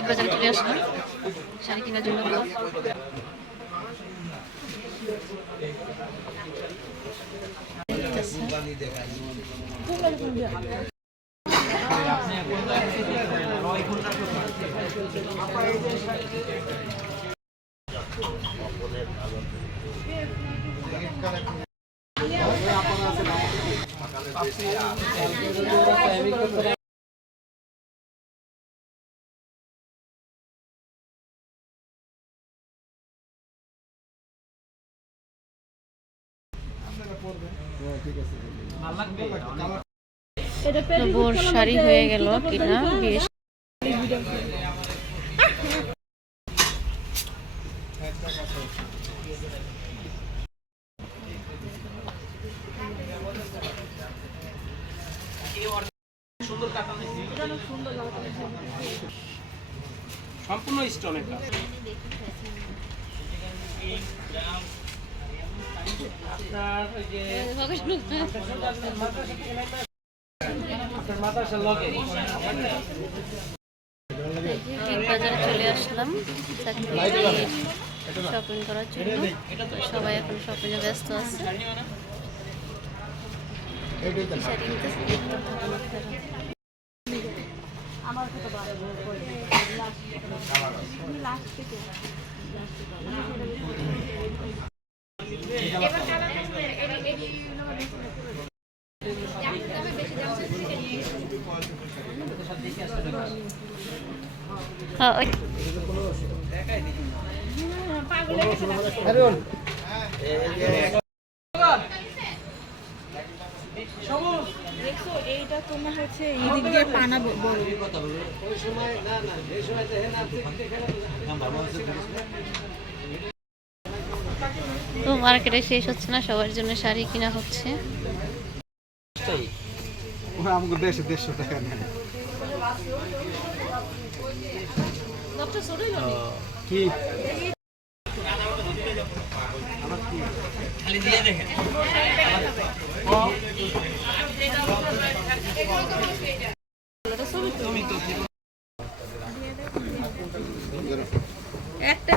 Big বাজারে চলে আসলাম। শাড়ি কেনার জন্য বোর শাড়ি হয়ে গেল কিনা? বিয়ে সম্পূর্ণ স্টোন এটা বাজারে চলে আসলাম শপিং করার জন্য। সবাই এখন শপিংয়ে ব্যস্ত আছে। কি শাড়ি নিতেছে এইটা তোমার হচ্ছে এদিক দিয়ে পানা বড় তো মার্কেটে শেষ হচ্ছে না সবার জন্য শাড়ি কিনা হচ্ছে একটা